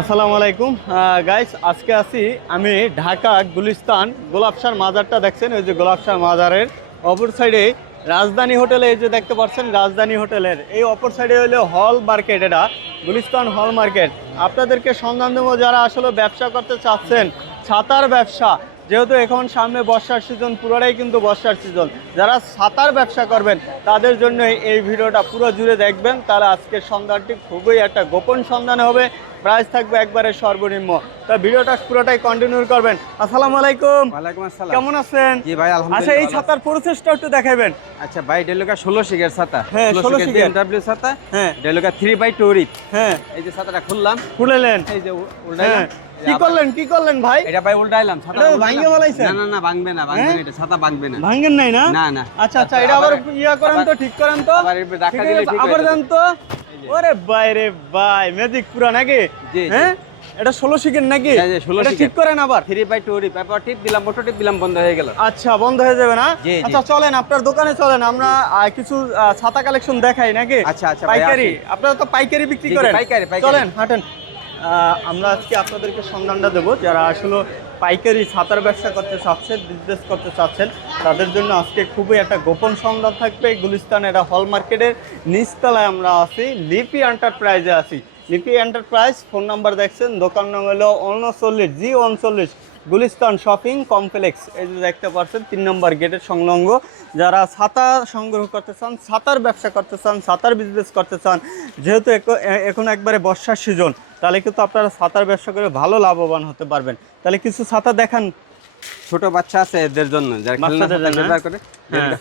আসসালামু আলাইকুম গাইস, আজকে আছি আমি ঢাকা গুলিস্তান গোলাপশার মাজারটা দেখছেন। ওই যে গোলাপশার মাজারের অপর সাইডে রাজধানী হোটেলে, এই যে দেখতে পাচ্ছেন রাজধানী হোটেলের এই অপর সাইডে হলো হল মার্কেট। এটা গুলিস্তান হল মার্কেট। আপনাদেরকে সন্ধান দেবো যারা আসলে ব্যবসা করতে চাচ্ছেন, ছাতার ব্যবসা, যেহেতু এখন সামনে বর্ষার সিজন, পুরোটাই কিন্তু বর্ষার সিজন। যারা ছাতার ব্যবসা করবেন তাদের জন্য এই ভিডিওটা পুরো জুড়ে দেখবেন। তাহলে আজকের সন্ধানটি খুবই একটা গোপন সন্ধান হবে, প্রাইস থাকবে একবারে সর্বনিম্ন। তা ভিডিওটা পুরোটাই কন্টিনিউ করবেন। আসসালামু আলাইকুম। ওয়ালাইকুম আসসালাম। কেমন আছেন? জি ভাই, আচ্ছা, আলহামদুলিল্লাহ। এই ছাতার প্রসেসটা একটু দেখাবেন। আচ্ছা ভাই, ডেলুকা 16 শিকের ছাতা। হ্যাঁ, 16 শিকের BMW ছাতা। হ্যাঁ, ডেলুকা 3x2 রিপ। হ্যাঁ, এই যে ছাতাটা খুললাম, খুলেলেন। এই যে উল্টাইলাম। হ্যাঁ, কি করলেন ভাই? এটা ভাই উল্টাইলাম, ছাতা এটা উল্টাইলাম। ভাঙিয়ে ফেলাইছেন? না না না, ভাঙবে না, ভাঙবে না, এটা ছাতা ভাঙবে না। ভাঙেন নাই না? না না। আচ্ছা আচ্ছা, এটা আবার ইয়া করেন তো, ঠিক করেন তো। আবার এর ধাক্কা ঠিক দিলে আছে, ঠিক আবার হয়ে দেন যাবে। তো। এই যে। ওরে ভাই রে ভাই, ম্যাজিক পুরা নাকি? জি, জি। হ্যাঁ, এটা 16 শিকের নাকি? হ্যাঁ, জি, 16 এটা শিকের। ঠিক করেন আবার। 3x2 রিপ। এবার টিপ দিলাম, মোটর টিপ দিলাম, বন্ধ হয়ে গেল। আচ্ছা, বন্ধ হয়ে যাবে না? জি, জি। আচ্ছা, চলেন আপনার দোকানে চলেন, আমরা কিছু ছাতা কালেকশন দেখাই নাকি? আচ্ছা, আচ্ছা, ভাই, পাইকারি, আসুন। আপনারা তো পাইকারি বিক্রি জি, জি, করেন। পাইকারি। চলেন হাঁটেন। আমরা আজকে আপনাদেরকে সন্ধানটা দেবো যারা আসলে পাইকারি ছাতার ব্যবসা করতে চাচ্ছেন, বিজনেস করতে চাচ্ছেন, তাদের জন্য আজকে খুবই একটা গোপন সন্ধান থাকবে। গুলিস্তান এটা হল মার্কেটের নিচতলায় আমরা আছি, লিপি এন্টারপ্রাইজে আছি। লিপি এন্টারপ্রাইজ, ফোন নাম্বার দেখছেন, দোকান নাম হলো 39G39 গুলিস্তান শপিং কমপ্লেক্স। এই যে দেখতে পাচ্ছেন 3 নম্বর গেটের সংলগ্ন। যারা ছাতা সংগ্রহ করতে চান, ছাতার ব্যবসা করতে চান, ছাতার বিজনেস করতে চান, যেহেতু এখন একবারে বর্ষার সিজন, তাহলে কিন্তু আপনারা ছাতার ব্যবসা করে ভালো লাভবান হতে পারবেন। তাহলে কিছু ছাতা দেখান। ছোট বাচ্চা আছে এদের জন্য, যারা খেলনা বাচ্চাদের ছাতা জন্য, ব্যবহার করে। হ্যাঁ।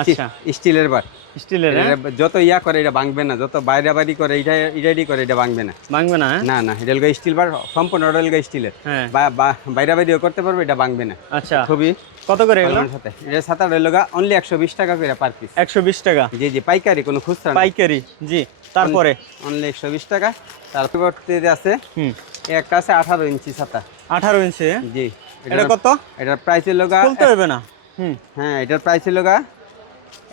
আচ্ছা। স্টিলের বার। স্টিলের? এটা যত ইয়া করে এটা ভাঙবে না, যত বাইরে বাড়ি করে এটাই করে এটা ভাঙবে না। ভাঙবে না? না না, এটা হলো স্টিল বার, সম্পূর্ণ রেলগা স্টিলের। হ্যাঁ। বাইরে বাড়িও করতে পারবে, এটা ভাঙবে না। আচ্ছা, খুবই কত করে এগুলো? সাথে এটা ছাতা রেলগা অনলি 120 টাকা করে পার পিস। 120 টাকা? জি জি, পাইকারি, কোনো খুচরা না। পাইকারি, জি। তারপরে অনলি 120 টাকা। তার পরিবর্তে আছে একটা আছে 18 ইঞ্চি ছাতা। 18 ইঞ্চি? জি। এটা কত? এটার প্রাইস হলো খুলতে হবে না? হ্যাঁ, এটার প্রাইস হলো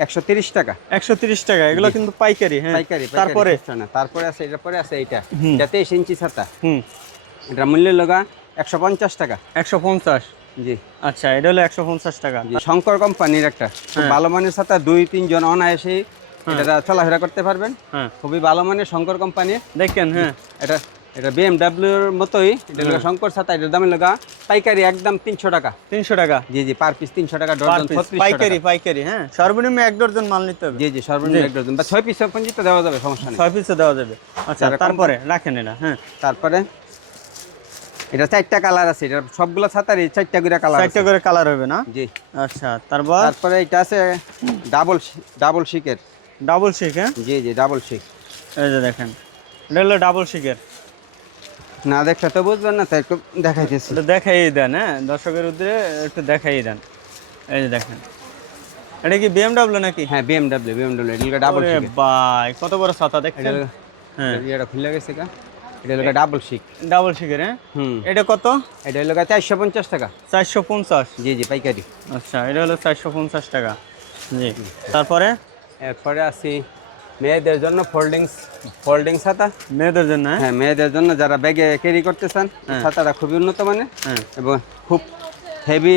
130 টাকা। 130 টাকা। এগুলো কিন্তু পাইকারি। হ্যাঁ, পাইকারি। তারপরে? না, তারপরে আছে, এটার পরে আছে এটা 23 ইঞ্চি ছাতা। এটার মূল্য লগা 150 টাকা। 150? জি। আচ্ছা, এটা হলো 150 টাকা। জি, শঙ্কর কোম্পানির একটা খুব ভালো মানের ছাতা, 2-3 জন অনায়াসে এটা চলাফেরা করতে পারবেন। হ্যাঁ, খুবই ভালো মানের শঙ্কর কোম্পানির। দেখেন। হ্যাঁ, এটা BMW এর মতোই, এটা লগা শঙ্কর ছাতা। এটার দাম লগা পাইকারি একদম 300 টাকা। 300 টাকা? জি জি, পার পিস 300 টাকা, ডজন 3600 পাইকারি। টাকা। পাইকারি, হ্যাঁ। সর্বনিম্ন 1 ডজন মাল নিতে হবে? জি জি, সর্বনিম্ন 1 ডজন বা 6 পিস পর্যন্ত দেওয়া যাবে, সমস্যা নেই। 6 পিসে দেওয়া যাবে। আচ্ছা, যারা তারপরে রাখেন এটা। হ্যাঁ, তারপরে এটা 4টা কালার আছে, এটা সবগুলো ছাতারই 4টা করে কালার আছে। 4টা করে কালার হবে না? জি। আচ্ছা, তারপর? তারপরে এটা আছে ডাবল শিকের। ডাবল শিক? হ্যাঁ, জি জি, ডাবল শিক। এই যে দেখেন, এটা হলো ডাবল শিকের। না দেখলে তো বুঝবেন না, তাই একটু দেখাইতেছি। এটা দেখাই দেন। হ্যাঁ, দর্শকের উদ্দেশ্যে একটু দেখাই দেন। এই যে দেখেন, এটা কি BMW নাকি? হ্যাঁ, BMW এটা ডাবল ওরে শিক। ভাই, কত বড় ছাতা দেখছেন? হ্যাঁ, এটা খুলে গেছে কা, এটা হলো ডাবল শিক। ডাবল শিকের? হ্যাঁ। এটা কত? এটা হলো 450 টাকা। 450? জি জি, পাইকারি। আচ্ছা, এটা হলো 450 টাকা। জি। তারপরে? এরপরে আছি মেয়েদের জন্য ফোল্ডিং ছাতা। মেয়েদের জন্য? হ্যাঁ, মেয়েদের জন্য যারা ব্যাগে ক্যারি করতে চান, ছাতাটা খুবই উন্নত মানের। হ্যাঁ, এবং খুব হেভি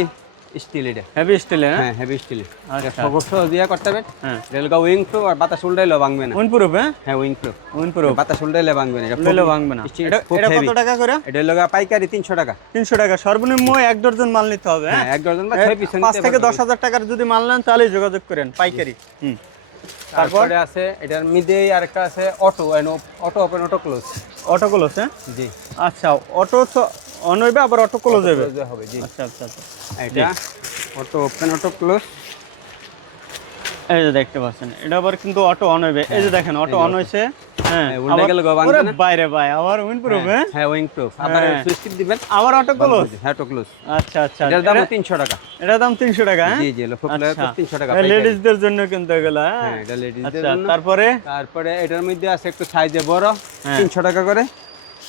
স্টিল। এটা হেভি স্টিলের? হ্যাঁ, হেভি স্টিল। আচ্ছা। অবশ্য দিয়ে করতে হবে। হ্যাঁ, রেলগা উইং প্রুফ, আর বাতাস উল্টাইলেও ভাঙবে না। উইনপ্রুফ? হ্যাঁ, হ্যাঁ, উইং প্রুফ। উইনপ্রুফ। বাতাস উল্টাইলে ভাঙবে না, এটা উল্টাইলেও ভাঙবে না। স্টিল এটা খুব এটা কত heavy। টাকা করে? এটা লগা পাইকারি 300 টাকা। 300 টাকা। সর্বনিম্ন 1 ডজন মাল নিতে হবে? হ্যাঁ, হ্যাঁ, 1 ডজন বা 6 পিস 5 থেকে 10,000 টাকার যদি মাল নেন তাহলে যোগাযোগ করেন, পাইকারি। তারপরে আছে এটার মধ্যেই আরেকটা আছে auto open, auto close. Auto close? হ্যাঁ, জি। আচ্ছা, অটো অন হইবে, আবার অটো ক্লোজ হইবে? Close হবে, জি। আচ্ছা আচ্ছা আচ্ছা। এটা অটো ওপেন, অটো ক্লোজ। এই যে দেখতে পাচ্ছেন, এটা আবার কিন্তু অটো অন হইবে। এই যে দেখেন, অটো অন হইছে। হ্যাঁ, হ্যাঁ, উল্টে গেলে ভাঙবে ওরে না। বাইরে ভাই, আবার উইনপ্রুফ? হ্যাঁ, হ্যাঁ, উইং প্রুফ। আবার হ্যাঁ। সুইচ টিপ দিবেন, আবার অটো ক্লোজ? হ্যাঁ, অটো ক্লোজ। আচ্ছা আচ্ছা। এটার দাম 300 টাকা। এটার দাম 300 টাকা? হ্যাঁ, জি জি, খুব 300 টাকা। লেডিসদের জন্য কিন্তু এগুলো? হ্যাঁ, এটা লেডিসদের আচ্ছা, জন্য। তারপরে এটার মধ্যে আছে একটু সাইজে বড়, হ্যাঁ। 300 টাকা করে।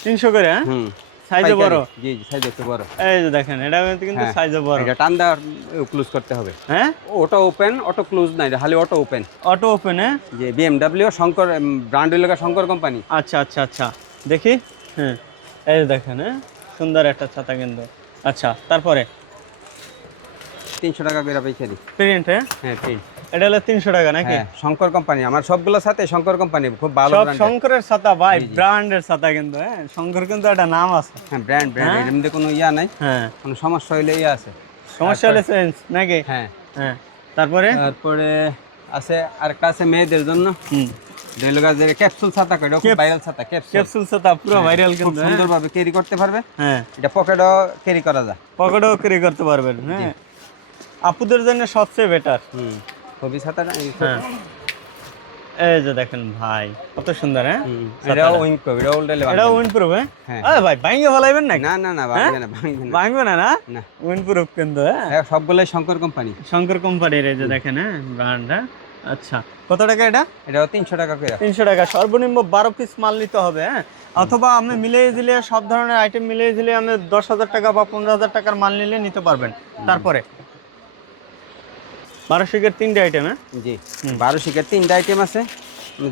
300 করে? হ্যাঁ, সাইজে পাইকারি। বড়? জি জি, সাইজে একটু বড়। এই যে দেখেন, এটা কিন্তু হ্যাঁ, সাইজে বড়। এটা টান দেওয়া ক্লোজ করতে হবে। হ্যাঁ, অটো ওপেন, অটো ক্লোজ না, এটা খালি অটো ওপেন। Auto open? হ্যাঁ, যে BMW শঙ্কর ব্র্যান্ড হলো শঙ্কর কোম্পানি। আচ্ছা আচ্ছা আচ্ছা, দেখি। হ্যাঁ, এই যে দেখেন, হ্যাঁ সুন্দর একটা ছাতা কিন্তু। আচ্ছা, তারপরে 300 টাকা করে পাইকারি। প্রিন্ট, হ্যাঁ হ্যাঁ প্রিন্ট, এটা হলো 300 টাকা নাকি? হ্যাঁ শঙ্কর কোম্পানি, আমার সবগুলো সাথে শঙ্কর কোম্পানি, খুব ভালো সব ব্র্যান্ড। শঙ্করের ছাতা ভাই, ব্র্যান্ডের ছাতা কিন্তু। হ্যাঁ, শঙ্কর কিন্তু একটা নাম আছে। হ্যাঁ ব্র্যান্ড, এর মধ্যে কোনো ইয়া নাই, হ্যাঁ, কোনো সমস্যা হইলে ইয়া আছে। সমস্যা হলে চেঞ্জ নাকি? হ্যাঁ, হ্যাঁ, তারপরে তারপরে আছে আরেকটা আছে মেয়েদের জন্য, রেলগা যে ক্যাপসুল ছাতা, কইটা খুব ভাইরাল ছাতা, ক্যাপসুল ছাতা পুরো ভাইরাল খুব কিন্তু। সুন্দরভাবে ক্যারি করতে পারবে। হ্যাঁ, এটা পকেটও ক্যারি করা যায়, পকেটও ক্যারি করতে পারবেন। হ্যাঁ, আপুদের জন্য সবচেয়ে বেটার। খুবই ছাতাটা। হ্যাঁ, এই যে দেখেন ভাই, কত সুন্দর। হ্যাঁ, এটাও উইং প্রুফ, এটা ওল্ড লেভেল, এটা উইন্ড প্রুফ। হ্যাঁ, আরে ভাই ভাঙিয়ে ফেলাইবেন নাকি? না না না, ভাঙবে না, ভাঙবে না, ভাঙবে না না? না। উইন্ড প্রুফ কিন্তু। হ্যাঁ, হ্যাঁ, সবগুলাই শঙ্কর কোম্পানি। শঙ্কর কোম্পানির, এই যে দেখেন, হ্যাঁ ব্র্যান্ড। হ্যাঁ, আচ্ছা, কত টাকা এটা? এটাও 300 টাকা করে। 300 টাকা, সর্বনিম্ন 12 পিস মাল নিতে হবে। হ্যাঁ, অথবা আপনি মিলিয়ে দিলে, সব ধরনের আইটেম মিলিয়ে দিলে আপনি 10,000 টাকা বা 15,000 টাকার মাল নিলে নিতে পারবেন। তারপরে 12 শিকের 3টে আইটেম। হ্যাঁ, জি, 12 শিকের 3টা আইটেম আছে,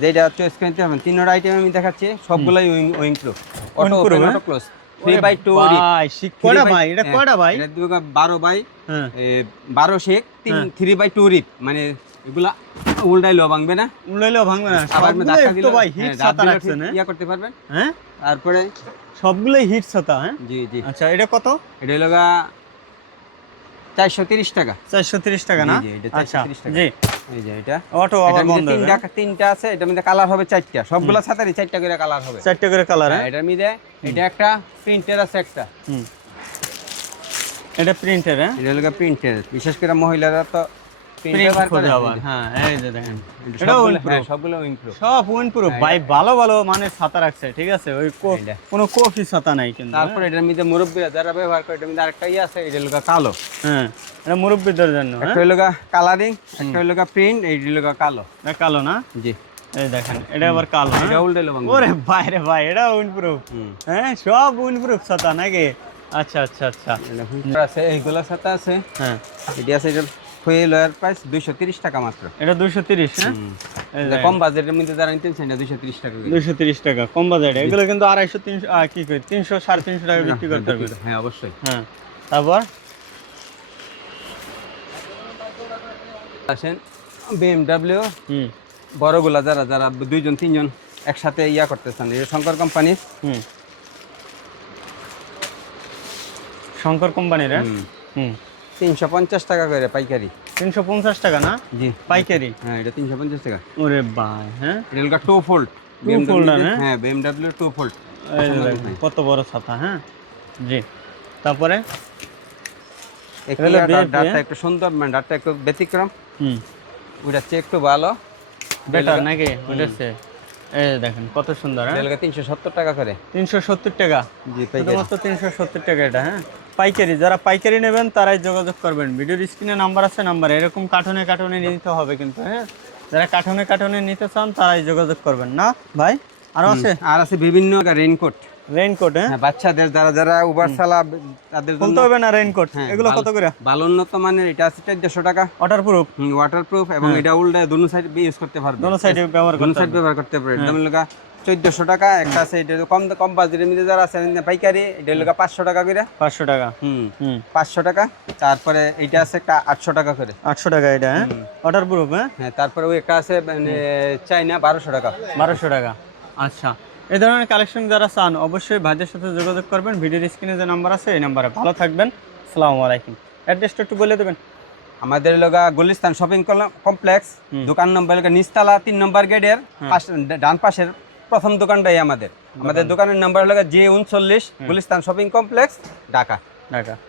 যেটা চয়েস করতে পারবেন। 3টা আইটেম আমি দেখাচ্ছি, সবগুলাই wing proof, auto open, auto close, 3/2 রিপ। ভাই শিক কয়টা ভাই? এটা কয়টা ভাই? এটা 12 বাই হ্যাঁ, 12 শিক, 3/2 রিপ, মানে এগুলা উল্টাইলেও ভাঙবে না, উড়াইলেও ভাঙবে না। আবার সবগুলো ধাক্কা একটু দিলেও, ভাই হিট হ্যাঁ, ছাতা দাঁত দিলেও রাখছেন। ঠিক ইয়া করতে পারবেন। হ্যাঁ, তারপরে সবগুলোই হিট ছাতা। হ্যাঁ, জি জি, আচ্ছা, এটা কত? এটা হলো 430 টাকা। 430 টাকা না? জি, জি, এটা আচ্ছা, 430 টাকা। জি, এই যে এটা অটো আবার এটার বন্ধ মধ্যে হবে। 3টা আছে, এটার মধ্যে কালার হবে 4টা, সবগুলা ছাতারই 4টা করে কালার হবে। 4টে করে কালার। হ্যাঁ, হ্যাঁ, এটার মধ্যে এটা একটা প্রিন্টের আছে একটা, হুম, এটা প্রিন্টের। হ্যাঁ, এটা হলো প্রিন্টের, বিশেষ করে মহিলারা তো প্রিন্ট প্রিন্ট ব্যবহার করে। খোঁজে আবার। হ্যাঁ, এই যে দেখেন, এটা সবগুলো, উইন্ড হ্যাঁ, প্রুফ, সবগুলো উইং প্রুফ। সব উইন্ড প্রুফ ভাই, ভালো ভালো মানে ছাতা রাখছে। ঠিক আছে, ওই এইটা। কোনো কফি ছাতা নাই কিন্তু। তারপর এটার মধ্যে মুরব্বীরা যারা ব্যবহার করে, এটার মধ্যে আরেকটা আছে, এটা হলো কালো। হ্যাঁ, এটা মুরব্বীদের জন্য। একটা হলো কালারিং, একটা হলো প্রিন্ট, এই হলো কালো। এটা কালো না? জি, এই দেখেন, এটা আবার কালো। হ্যাঁ? এটা উল্টে লবঙ্গ। ওরে ভাই রে ভাই, এটা উইন্ড প্রুফ। হ্যাঁ, সব উইন্ড প্রুফ ছাতা নাকি? আচ্ছা আচ্ছা আচ্ছা। আছে এইগুলা ছাতা আছে। হ্যাঁ, এটি আছে, এটা ফুয়েল ওয়ার প্রাইস 230 টাকা মাত্র। এটা 230। হ্যাঁ, এই এটা দেখেন, কম বাজেটের মধ্যে যারা নিতে চান, এটা 230 টাকা করে। 230 টাকা কম বাজারে। এগুলো কিন্তু 250, 300, কি কই 300, 350 টাকা বিক্রি করতে হবে। হ্যাঁ অবশ্যই। হ্যাঁ, তারপর আসেন BMW হুম বড়গুলা, যারা যারা 2জন 3জন একসাথে ইয়া করতেছেন, এটা শঙ্কর কোম্পানির। হুম শঙ্কর কোম্পানির। হ্যাঁ, হুম 350 টাকা করে পাইকারি। 350 টাকা না? জি, পাইকারি। হ্যাঁ এটা 350 টাকা। ওরে ভাই, হ্যাঁ, এটা হলো 2 ফোল্ড, folder, হ্যাঁ? হ্যাঁ BMW 2 ফোল্ড। এই যে দেখেন, কত বড় ছাতা। হ্যাঁ, জি, তারপরে এগুলো BFP, ডাটা একটু সুন্দর, মানে ডাটা একটু ব্যতিক্রম, হুম ওইটা চেয়ে একটু ভালো, বেটার নাকি? ওইটাছে, এই যে দেখেন কত সুন্দর। হ্যাঁ, এটা হলো 370 টাকা করে। 370 টাকা, জি পাইকারি। শুধুমাত্র 370 টাকা এটা। হ্যাঁ, পাইকারি। যারা পাইকারি নেবেন তারাই যোগাযোগ করবেন। ভিডিওর স্ক্রিনে নাম্বার আছে, নাম্বারে এরকম কার্টুনে কার্টুনে নিতে হবে কিন্তু। হ্যাঁ, যারা কার্টুনে কার্টুনে নিতে চান তারাই যোগাযোগ করবেন। না ভাই, আরো আছে আর আছে বিভিন্ন রেইনকোট। রেইনকোট। হ্যাঁ, হ্যাঁ, বাচ্চাদের যারা যারা উবার চালা তাদের জন্য বলতে হবে না রেইনকোট। হ্যাঁ, এগুলো কত করে? ভালো উন্নত মানের। এটা আছে 450 টাকা, ওয়াটারপ্রুফ, ওয়াটারপ্রুফ, এবং এটা উল্টে দুনো সাইড ইউজ করতে পারবে, দোনো সাইডে ব্যবহার দুনো করতে সাইড হবে। ব্যবহার করতে পারবে। দাম হলো 1400 টাকা। একটা আছে এটা কম কম বাজেটের মধ্যে যারা আছে পাইকারি, এটা হলো 500 টাকা করে। 500 টাকা। হুম, হুম 500 টাকা। তারপরে এইটা আছে একটা 800 টাকা করে। 800 টাকা এটা। হ্যাঁ, ওয়াটারপ্রুফ। হ্যাঁ, হ্যাঁ, তারপরে ওই একটা আছে মানে চাইনা 1200 টাকা। 1200 টাকা। আচ্ছা, এই ধরনের কালেকশন যারা চান অবশ্যই ভাইদের সাথে যোগাযোগ করবেন। ভিডিওর স্ক্রিনে যে নাম্বার আছে এই নাম্বারে। ভালো থাকবেন, আসসালামু আলাইকুম। অ্যাড্রেসটা একটু বলে দেবেন। আমাদের লগা গুলিস্তান শপিং কমপ্লেক্স, দোকান নম্বর নিচতলা 3 নম্বর গেটের ডান পাশের প্রথম দোকানটাই আমাদের। আমাদের দোকানের নাম্বার হলো J39, Gulistan shopping complex, Dhaka. Dhaka.